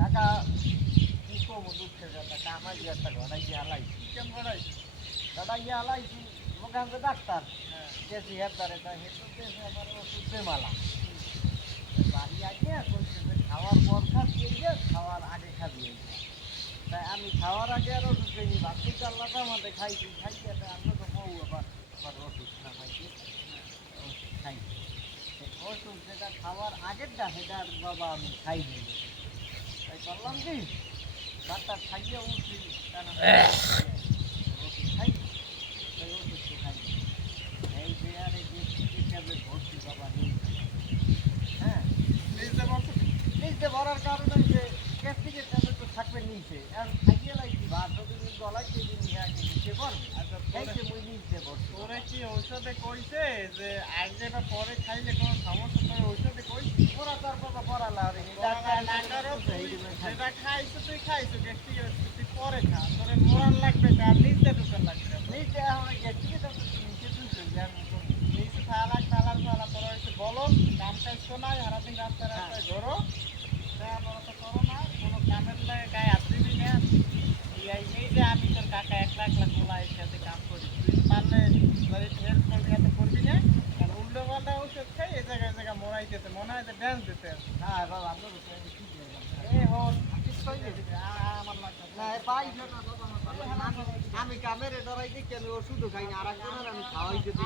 কথা কামাই দিয়ে একটা ঘটাই দিয়ে হালাইছি কেমন করাই ঘটাই দিয়ে হালাইছি ওখান থেকে ডাক্তার। গেছি হেদারে তা হেঁটে গেছে আমার ওষুধ মালা বাড়ি আগে কইছে খাওয়ার পর খাবি খাওয়ার আগে খাবি তাই আমি খাওয়ার আগে আর ওষুধ খাইনি ভাবছি চাল্লাটা আমাদের খাইছি খাইছি আর আমরা তো বউ আবার আবার ওষুধ না খাইছি। ওষুধ খাইছি। ওষুধ যেটা খাওয়ার আগেরটা সেটা বাবা আমি তাই খাই তাই ভরার কারণে যে গ্যাস্ট্রিকের ট্যাবলেট তো থাকবে নিচে। এখন খাইয়ে লাগছি ভাত যতদিন গলায় সেদিন নিয়ে নিচে পড়বে আচ্ছা মুই নিচে পড়ছি তোরে কি ঔষধে কইছে যে আগে বা পরে খাইলে কোনো সমস্যা তোর ঔষধে কইছে? পড়া তার কথা পড়া লাগে। পড়া না করো খাইছো তুই খাইছো গ্যাস্ট্রিকের তুই পরে খা। তোরে মোরাল লাগবে তার নিচে ঢুকার লাগবে নিচে এখন গ্যাস্ট্রিকের ট্যাবলেট নিচে দুইশো গ্রাম নিচে থালা, থালার বলো কাজ তো নাই সারাদিন ঘোরো। বড় তো করো না, কোনো কামের লাগে, গায়ে হাত না। এই যে আমি তোর কাকা এক লাখ লাখ বলা একসাথে কাম করি। পারলে হেল্প করবি করবি না। কারণ উল্টো পাল্টা ওষুধ খাই এই জায়গায় জায়গায় মরাই দিতে মনে হয় যে ড্যান্স দিতে হ্যাঁ বাবা আপনার আমি- কামের ডরাই দিই কেন ওষুধও খাই না আর একজনের আমি খাওয়াই দিতে